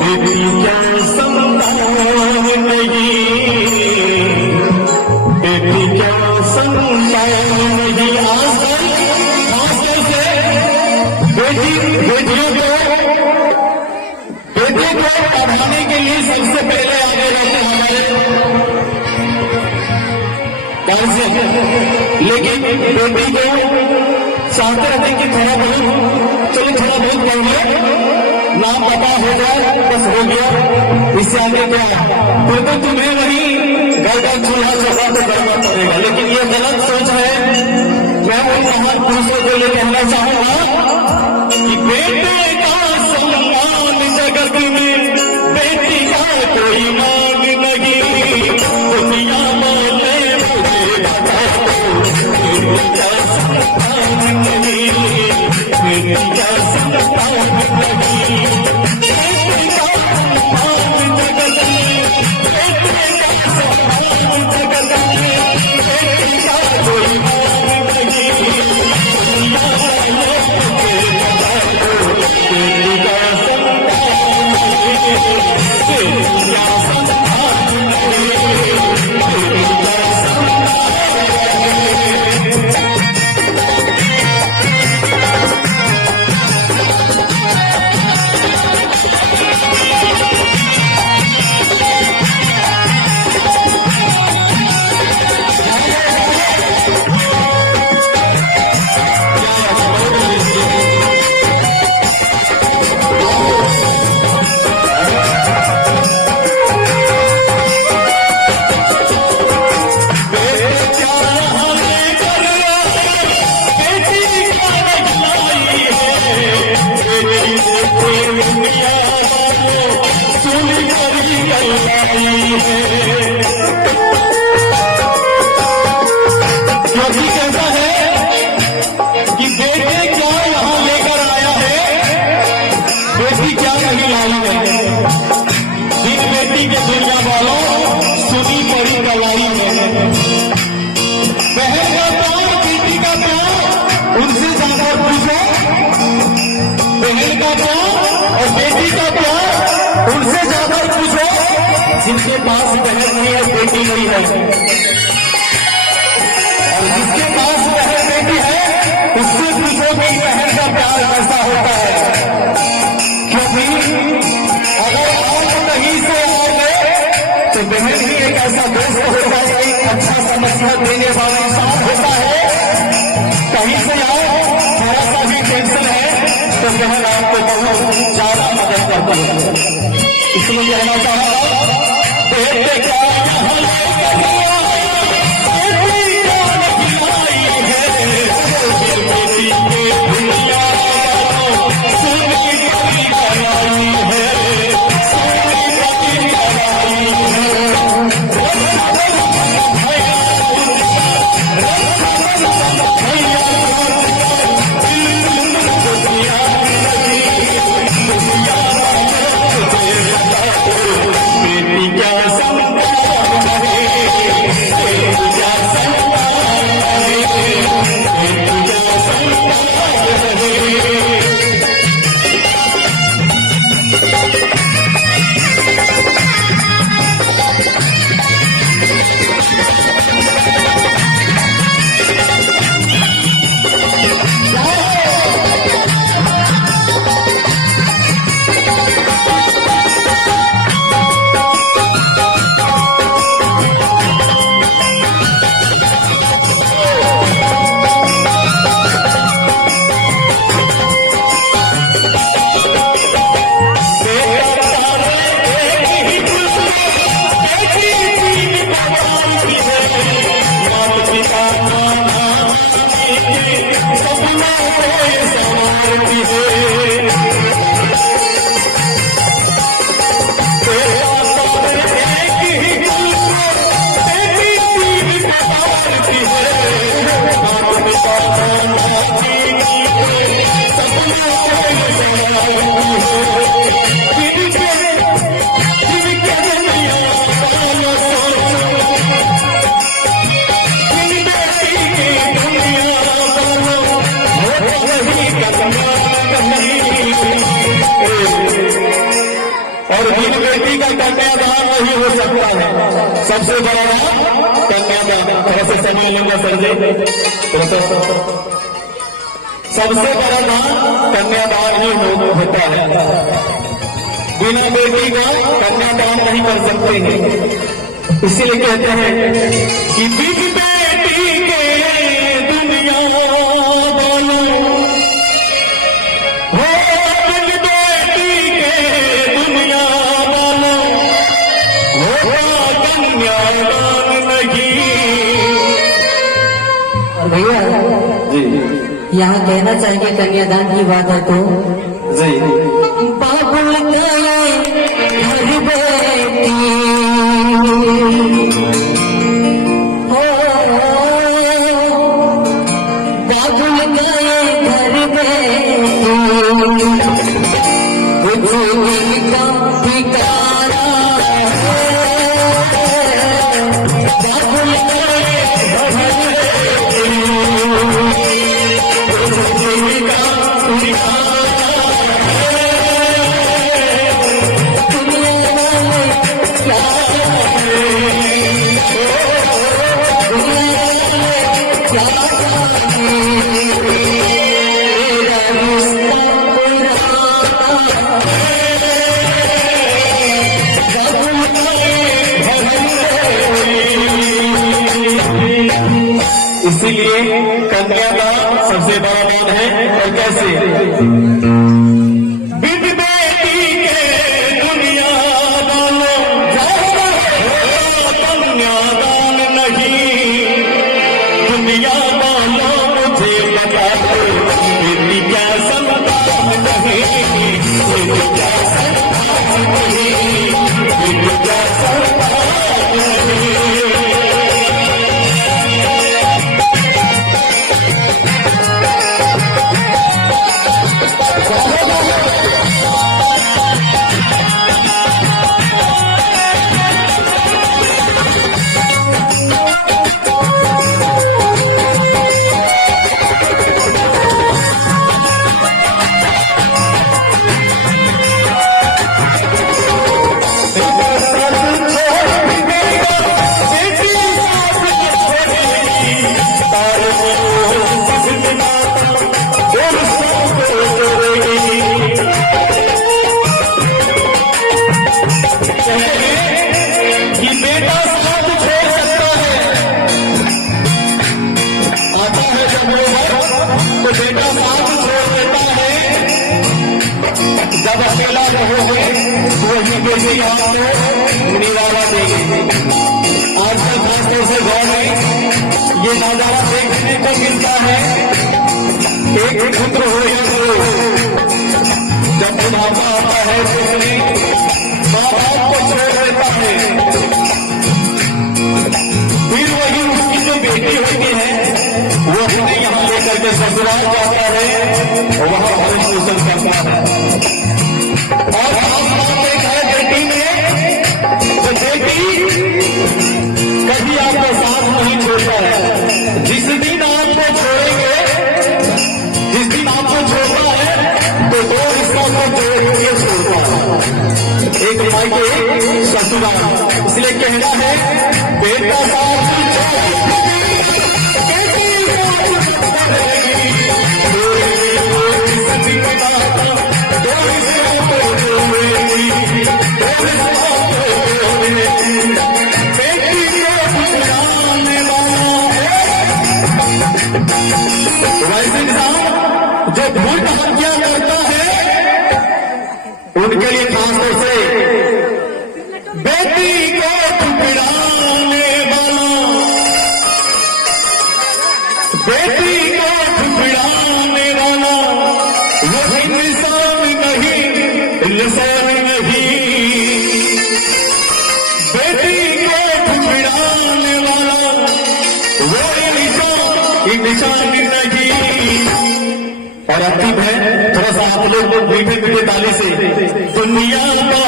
बेटी क्या संतान नहीं, बेटी क्या संतान नहीं। आजकल खासतौर से बेटियों को पढ़ाने के लिए सबसे पहले आगे रहते हमारे घर से, लेकिन बेटी को चाहते रहते कि थोड़ा बहुत चलो थोड़ा बहुत पढ़ लो, नाम पता हो जाए बस हो गया, इससे आगे क्या फिर तो तुम्हें वही घर का चूल्हा चौका तो करना पड़ेगा। लेकिन ये गलत सोच है। मैं उन महान पुरुषों को ये कहना चाहूंगा कि बेटे का सम्मान जगत में बेटी का कोई मान नहीं। दुनिया बोले बेटी का सम्मान नहीं, बेटी का सम्मान नहीं। बेटी का सम्मान जगत में, बेटी का सम्मान जगत में, बेटी का कोई मान नहीं। दुनिया बोले बेटी का सम्मान नहीं, बेटी का सम्मान नहीं, बेटी का क्योंकि कहता है कि बेटे क्या यहां लेकर आया है, बेटी क्या नहीं लाई है। जिन बेटी के दुनिया वालों सुनी पड़ी गवाही में, बहन का प्यार बेटी का प्यार उनसे ज्यादा पूछो। बहन का प्यार और बेटी का प्यार उनसे ज्यादा पूछो जिनके पास बहन नहीं है, बेटी नहीं है। और जिसके पास बहन बेटी है उससे पूछो कि बहन का प्यार कैसा होता है। क्योंकि अगर आप कहीं से आओगे तो बहन ही एक ऐसा दोस्त होता है, एक अच्छा समस्या देने वाला इंसान होता है। कहीं से आओ थोड़ा सा भी टेंशन है तो बहन आपको बहुत ज्यादा मदद करती है। इसलिए कहना चाहूंगा बेटे क्या बेटी क्या ही हो सकता है। सबसे बड़ा नाम कन्यादान। थोड़ा सा समय लेंगे सर जी, थोड़ा सा। सबसे बड़ा नाम कन्यादान ही होता है। बिना बेटी का कन्यादान नहीं कर सकते हैं। इसीलिए कहते हैं कि बिन बेटी के दुनिया वालों हो, बिन बेटी के दुनिया वालों होगा कन्यादान नहीं। भैया जी यहाँ कहना चाहिए कन्यादान की बात है तो जी बाबुल गए घर बेटी हो, बाबुल गए घर बेटी का ठिकाना बाबुल इसीलिए कन्यादान सबसे बड़ा दान है। और कैसे? बिन बेटी के दुनिया वालों कन्यादान नहीं। दुनिया वालों मुझे बता दो बेटी क्या संतान नहीं, बेटी क्या संतान नहीं, बेटी क्या संतान नहीं। जब अकेला रहोगे तो वही बेटी आपको निराला देगी। आजकल खासतौर से गाँव में ये नजारा देखने को मिलता है। एक पुत्र हो या दो, जब बुढ़ापा आता है तो अपने माँ बाप को छोड़ देता है, फिर वही उसकी जो बेटी होती है वो अपने यहाँ लेकर के ससुराल जाता है और वहां भरण पोषण करता है। और देखा है बेटी में तो बेटी कभी आपको साथ नहीं छोड़ता है। जिस दिन आपको छोड़ेंगे, जिस दिन आपको छोड़ता है तो दो रिश्ता को जोड़ के छोड़ता है, एक भाई के ससुराल। इसलिए कहना है बेटा साथ जो भूल हत्या करता है उनके लिए खासतौर से बेटी को ठुकराने वाला, बेटी को ठुकराने वाला वो इंसान नहीं, इंसान नहीं। बेटी को ठुकराने वाला वो इंसान नहीं। और अंतिम है, थोड़ा सा आप लोग मीठे मीठे ताली से दुनिया का